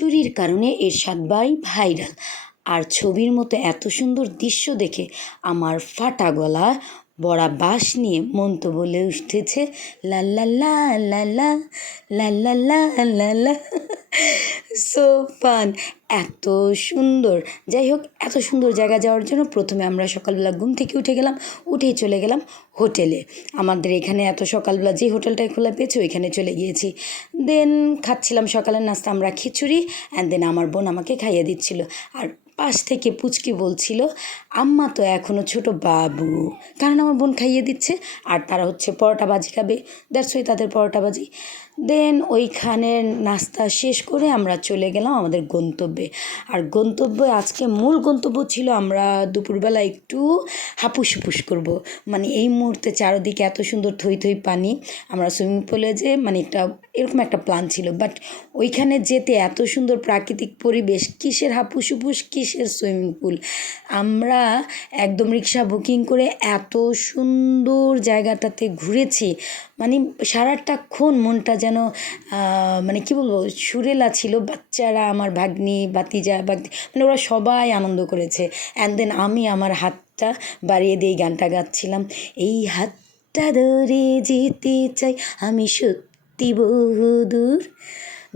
চুরির কারণে এরশাদ ভাই ভাইরাল। আর ছবির মতো এত সুন্দর দৃশ্য দেখে আমার ফাটা গলা বড়া বাঁশ নিয়ে মন তো বলে উঠেছে লা লা লা লা লা লা লা লা লা লা। সো ফান, এত সুন্দর। যাই হোক, এত সুন্দর জায়গা যাওয়ার জন্য প্রথমে আমরা সকালবেলা ঘুম থেকে উঠে গেলাম, উঠেই চলে গেলাম হোটেলে। আমাদের এখানে এত সকালবেলা যে হোটেলটায় খোলা পেয়েছে ওইখানে চলে গিয়েছি। দেন খাচ্ছিলাম সকালের নাস্তা আমরা খিচুড়ি, অ্যান্ড দেন আমার বোন আমাকে খাইয়ে দিচ্ছিল। আর পাশ থেকে পুচকি বলছিল আম্মা তো এখনও ছোট বাবু, কারণ আমার বোন খাইয়ে দিচ্ছে আর তারা হচ্ছে পরোটা ভাজি খাবে, দ্যাটস ওয়াই তাদের পরোটা ভাজি। দেন ওইখানের নাস্তা শেষ করে আমরা চলে গেলাম আমাদের গন্তব্যে। আর গন্তব্যে আজকে মূল গন্তব্য ছিল আমরা দুপুরবেলা একটু হাপুস হুপুস করব। মানে এই মুহূর্তে চারদিকে এত সুন্দর থই থই পানি, আমরা সুইমিং পুলে যে মানে একটা এরকম একটা প্ল্যান ছিল, বাট ওইখানে যেতে এত সুন্দর প্রাকৃতিক পরিবেশ, কিসের হাপুস হুপুস কিসের সুইমিং পুল। আমরা একদম রিক্সা বুকিং করে এত সুন্দর জায়গাটাতে ঘুরেছি, মানে সারাটাক্ষণ মনটা যেন মানে কী বলবো সুরেলা ছিল। বাচ্চারা, আমার ভাগ্নি ভাতিজা মানে ওরা সবাই আনন্দ করেছে। অ্যান্ড দেন আমি আমার হাতটা বাড়িয়ে দিয়ে গানটা গাচ্ছিলাম, এই হাতটা ধরে যেতে চাই আমি সত্যি বহুদূর,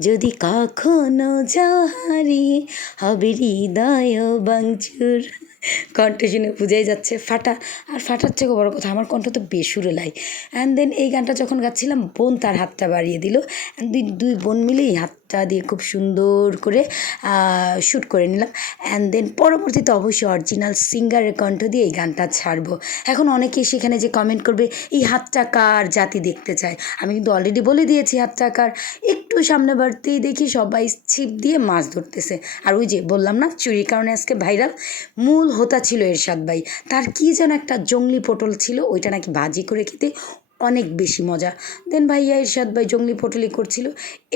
যদি কখনো যাও হারিয়ে হবে হৃদয় ভাঙচুর। কণ্ঠ শুনে বুঝেই যাচ্ছে ফাটা। আর ফাটার থেকে বড় কথা, আমার কণ্ঠ তো বেসুরেলাই। অ্যান্ড দেন এই গানটা যখন গাচ্ছিলাম বোন তার হাতটা বাড়িয়ে দিল, অ্যান্ড দুই বোন মিলেই হাতটা দিয়ে খুব সুন্দর করে শ্যুট করে নিলাম। অ্যান্ড দেন পরবর্তীতে অবশ্যই অরিজিনাল সিঙ্গারের কণ্ঠ দিয়ে এই গানটা ছাড়বো। এখন অনেকেই সেখানে যে কমেন্ট করবে এই হাতটা কার, জাতি দেখতে চায়। আমি কিন্তু অলরেডি বলে দিয়েছি হাতটা কার। একটু সামনে বাড়তেই দেখি সবাই ছিপ দিয়ে মাছ ধরতেছে। আর ওই যে বললাম না চুরির কারণে আজকে ভাইরাল, মূল হোতা ছিল এরশাদ ভাই। তার কী যেন একটা জংলি পটল ছিল, ওইটা নাকি ভাজি করে খেতে অনেক বেশি মজা। দেন ভাইয়া এরশাদ ভাই জংলি পটলই করছিল।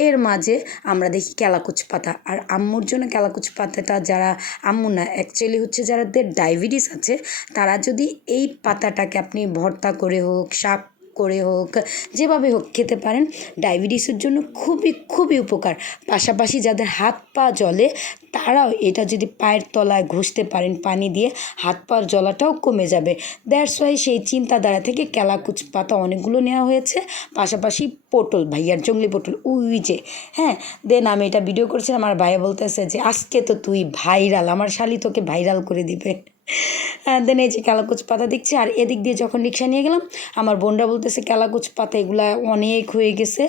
এর মাঝে আমরা দেখি কেলাকুচ পাতা, আর আম্মুর জন্য কেলাকুচ পাতাটা, যারা আম্মু না অ্যাকচুয়ালি হচ্ছে যাদের ডায়াবেটিস আছে, তারা যদি এই পাতাটাকে আপনি ভর্তা করে হোক, শাক করে হোক, যেভাবে হোক খেতে পারেন, ডায়াবেটিসের জন্য খুবই খুবই উপকার। পাশাপাশি যাদের হাত পা জ্বলে তারাও এটা যদি পায়ের তলায় ঘষতে পারেন পানি দিয়ে, হাত পার জ্বলাটাও কমে যাবে। দ্যাটস ওয়াই সেই চিন্তাধারা থেকে কেলাকুচ পাতা অনেকগুলো নেওয়া হয়েছে, পাশাপাশি পটল, ভাইয়ার জংলি পটল ওই যে, হ্যাঁ। দেন আমি এটা ভিডিও করছিলাম, আমার ভাইয়া বলতেছে যে আজকে তো তুই ভাইরাল, আমার শালি তোকে ভাইরাল করে দিবে। দেন এই যে কেলাকুচ পাতা দেখছি। আর এদিক দিয়ে যখন রিক্সা নিয়ে গেলাম, আমার বোনরা বলতেছে কেলাকুচ পাতা এগুলা অনেক হয়ে গেছে,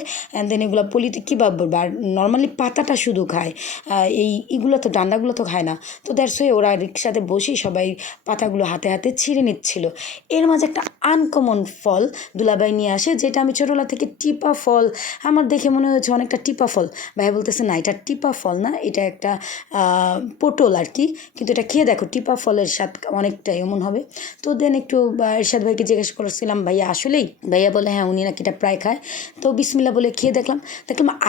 দেন এগুলো পলিতে কীভাবে বলবো, আর নর্মালি পাতাটা শুধু খায়, এইগুলো তো ডান্ডাগুলো তো খায় না। তো দ্যাটস ওয়াই ওরা রিক্সাতে বসেই সবাই পাতাগুলো হাতে হাতে ছিঁড়ে নিচ্ছিল। এর মাঝে একটা আনকমন ফল দুলাভাই নিয়ে আসে, যেটা আমি ছোটোবেলা থেকে টিপা ফল আমার দেখে মনে হয়েছে অনেকটা টিপা ফল। ভাই বলতেছে না এটা টিপা ফল না, এটা একটা পটল আর কি, কিন্তু এটা খেয়ে দেখো টিপা ফলের স্বাদ অনেকটা এমন হবে। তো দেন একটু এরশাদ ভাইকে জিজ্ঞেস করছিলাম ভাইয়া আসলেই, ভাইয়া বলে হ্যাঁ উনি নাকি এটা প্রায় খায়। তো বিসমিল্লা বলে খেয়ে দেখলাম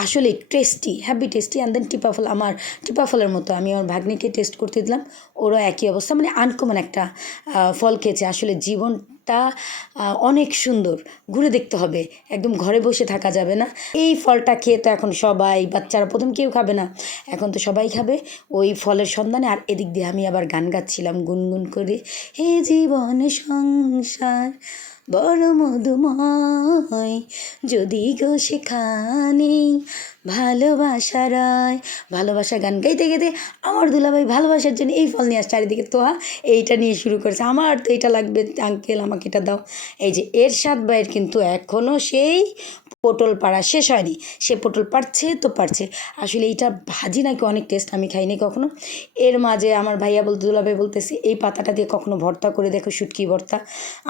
আসলেই tasty, heavy tasty. And then টিপা ফল আমার টিপা ফলের মতো আমি আমার ভাগ্নিকে টেস্ট করতে দিলাম, ওরও একই অবস্থা, মানে আনকমন একটা ফল খেয়েছে। আসলে জীবনটা অনেক সুন্দর, ঘুরে দেখতে হবে, একদম ঘরে বসে থাকা যাবে না। এই ফলটা খেয়ে তো এখন সবাই, বাচ্চারা প্রথম কেউ খাবে না, এখন তো সবাই খাবে ওই ফলের সন্ধানে। আর এদিক দিয়ে আমি আবার গান গাচ্ছিলাম গুনগুন করে, হে জীবন সংসার বড় মধুময়, যদি গো সেখানে ভালোবাসা রয়। ভালোবাসা গান গাইতে গাইতে আমার দুলাভাই ভালোবাসার জন্য এই ফল নিয়ে আসছে, চারিদিকে তোহা এইটা নিয়ে শুরু করেছে, আমার তো এইটা লাগবে আঙ্কেল আমাকে এটা দাও। এই যে এরশাদ ভাইয়ের কিন্তু এখনও সেই পটল পাড়া শেষ হয়নি, সে পটল পারছে তো পারছে। আসলে এইটা ভাজি নাকি অনেক টেস্ট, আমি খাইনি কখনো। এর মাঝে আমার ভাইয়া বলতে দুলাভাই বলতেছি এই পাতাটা দিয়ে কখনো ভর্তা করে দেখো, শুটকি ভর্তা।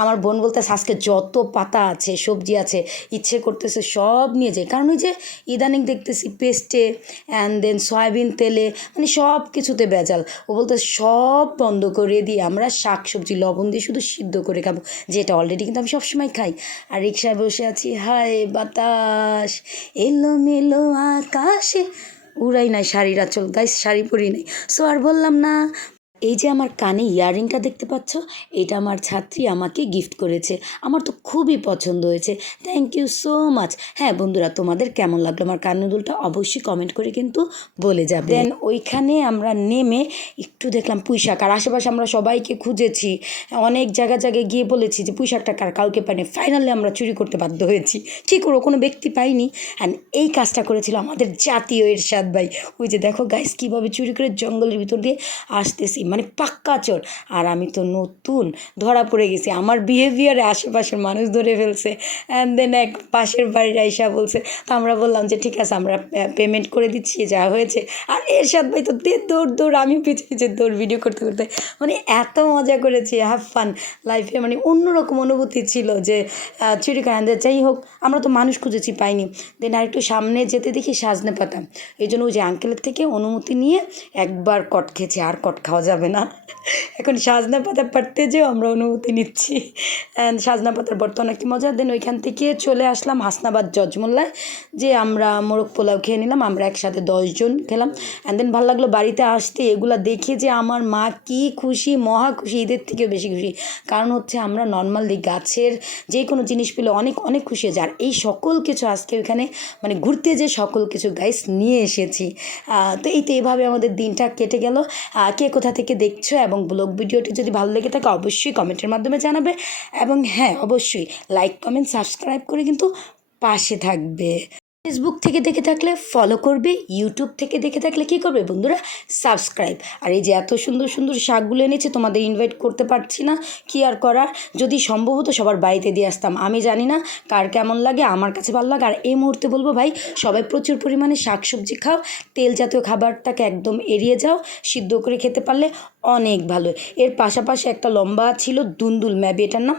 আমার বোন বলতেছে আজকে যত পাতা আছে সবজি আছে ইচ্ছে করতেছে সব নিয়ে যায়, কারণ ওই যে ইদানিং দেখতেছি পেস্টে অ্যান্ড দেন সয়াবিন তেলে, মানে সব কিছুতে ভেজাল। ও বলতে সব বন্ধ করে দিয়ে আমরা শাক সবজি লবণ দিয়ে শুধু সিদ্ধ করে খাবো, যেটা অলরেডি কিন্তু আমি সবসময় খাই। আর রিক্সায় বসে আছি, হায় বাতাস এলোমেলো আকাশে, উড়াই নাই শাড়ির আঁচল, গাইস শাড়ি পরি নাই। সো আর বললাম না, এই যে আমার কানে ইয়াররিংটা দেখতে পাচ্ছ, এটা আমার ছাত্রী আমাকে গিফট করেছে। আমার তো খুবই পছন্দ হয়েছে। Thank you so much. হ্যাঁ বন্ধুরা, তোমাদের কেমন লাগলো আমার কানের দুলটা অবশ্যই কমেন্ট করে কিন্তু বলে যাবে। দেন ওইখানে আমরা নেমে একটু দেখলাম পুঁইশাক, আর আশেপাশে আমরা সবাইকে খুঁজেছি, অনেক জায়গায় গিয়ে বলেছি যে পুঁইশাকটা কাউকে পাইনি। ফাইনালি আমরা চুরি করতে বাধ্য হয়েছি। কী করবো, কোনো ব্যক্তি পাইনি। অ্যান্ড এই কাজটা করেছিল আমাদের জাতীয় এরশাদ ভাই। ওই যে দেখো গাইস কীভাবে চুরি করে জঙ্গলের ভিতর দিয়ে আসতেছি, মানে পাক্কা চোর। আর আমি তো নতুন, ধরা পড়ে গেছি। আমার বিহেভিয়ারে আশেপাশের মানুষ ধরে ফেলছে। অ্যান্ড দেন এক পাশের বাড়ির আইসা বলছে, তো আমরা বললাম যে ঠিক আছে আমরা পেমেন্ট করে দিচ্ছি, যা হয়েছে। আর এরশাদ ভাই তো দৌড়, আমি পিছিয়ে দৌড় ভিডিও করতে করতে, মানে এত মজা করেছি, হ্যাভ ফান লাইফে। মানে অন্যরকম অনুভূতি ছিল যে চুরি করে আনতে। যাই হোক, আমরা তো মানুষ খুঁজেছি, পাইনি। দেন আর একটু সামনে যেতে দেখি সাজনে পাতা। এই জন্য ওই যে আঙ্কেলের থেকে অনুমতি নিয়ে একবার কট খেয়েছি, আর কট খাওয়া যাবে না। এখন সাজনা পাতা পাড়তে যেও আমরা অনুমতি নিচ্ছি। অ্যান্ড সাজনা পাতার বর্ত অনেক মজা। দেন ওইখান থেকে চলে আসলাম হাসনাবাদ জজমোল্লায়, যে আমরা মোরগ পোলাও খেয়ে নিলাম। আমরা একসাথে 10 জন খেলাম। অ্যান্ড দেন ভালো লাগলো বাড়িতে আসতে। এগুলো দেখে যে আমার মা কী খুশি, মহা খুশি, ঈদের থেকেও বেশি খুশি। কারণ হচ্ছে আমরা নর্মালি গাছের যে কোনো জিনিস পেলে অনেক অনেক খুশি হয়ে যায়। আর এই সকল কিছু আজকে ওইখানে মানে ঘুরতে যে সকল কিছু গাইস নিয়ে এসেছি। তো এইভাবে আমাদের দিনটা কেটে গেল। কে কোথা থেকে দেখছো এবং ব্লগ ভিডিওটি যদি ভালো লেগে থাকে অবশ্যই কমেন্টের মাধ্যমে জানাবে। এবং হ্যাঁ, অবশ্যই লাইক কমেন্ট সাবস্ক্রাইব করে কিন্তু পাশে থাকবে। ফেসবুক থেকে দেখে থাকলে ফলো করবে, ইউটিউব থেকে দেখে থাকলে কী করবে বন্ধুরা, সাবস্ক্রাইব। আর এই যে এত সুন্দর সুন্দর শাকগুলো এনেছে, তোমাদের ইনভাইট করতে পারছি না, কি আর করার। যদি সম্ভব হতো সবার বাড়িতে দিয়ে আসতাম। আমি জানি না কার কেমন লাগে, আমার কাছে ভালো লাগে। আর এই মুহূর্তে বলবো ভাই, সবাই প্রচুর পরিমাণে শাকসবজি খাও, তেল জাতীয় খাবারটাকে একদম এড়িয়ে যাও। সিদ্ধ করে খেতে পারলে অনেক ভালো। এর পাশাপাশি একটা লম্বা ছিল দুন্দুল ম্যাবি এটার নাম।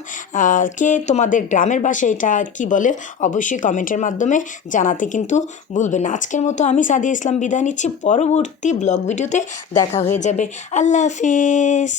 কে তোমাদের গ্রামের বাসায় এটা কি বলে অবশ্যই কমেন্টের মাধ্যমে জানাতে কিন্তু ভুলবে না। আজকের মতো আমি সাদিয়া ইসলাম বিদায় নিচ্ছি। পরবর্তী ব্লগ ভিডিওতে দেখা হয়ে যাবে। আল্লাহ হাফিজ।